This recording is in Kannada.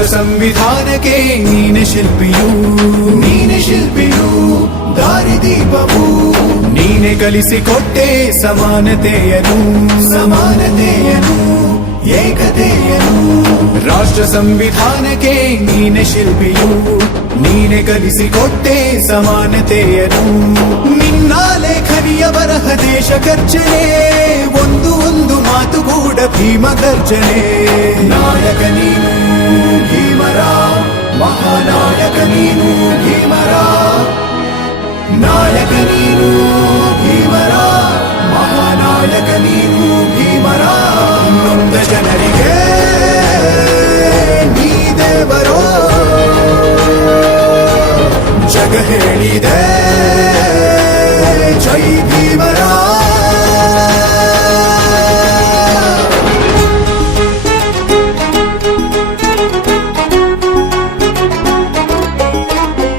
ರಾಷ್ಟ್ರ ಸಂವಿಧಾನಕ್ಕೆ ನೀನೆ ಶಿಲ್ಪಿಯು ದಾರಿದೀಪವು ನೀನೆ ಕಲಿಸಿಕೊಟ್ಟೆ ಸಮಾನತೆಯನು ಏಕತೆಯನು ರಾಷ್ಟ್ರ ಸಂವಿಧಾನಕ್ಕೆ ನೀನೆ ಶಿಲ್ಪಿಯು ನೀನೆ ಕಲಿಸಿಕೊಟ್ಟೆ ಸಮಾನತೆಯನು ನಿನ್ನ ಲೇಖನಿಯ ಬರಹ ದೇಶ ಗರ್ಜನೆ ಒಂದು ಮಾತುಗೂಡ ಭೀಮ ಗರ್ಜನೆ ನಾಯಕ ನೀನು ಭೀಮರ ಮಹಾನಾಯಕ ನೀನು ಭೀಮರ ನಾಯಕ ನೀನು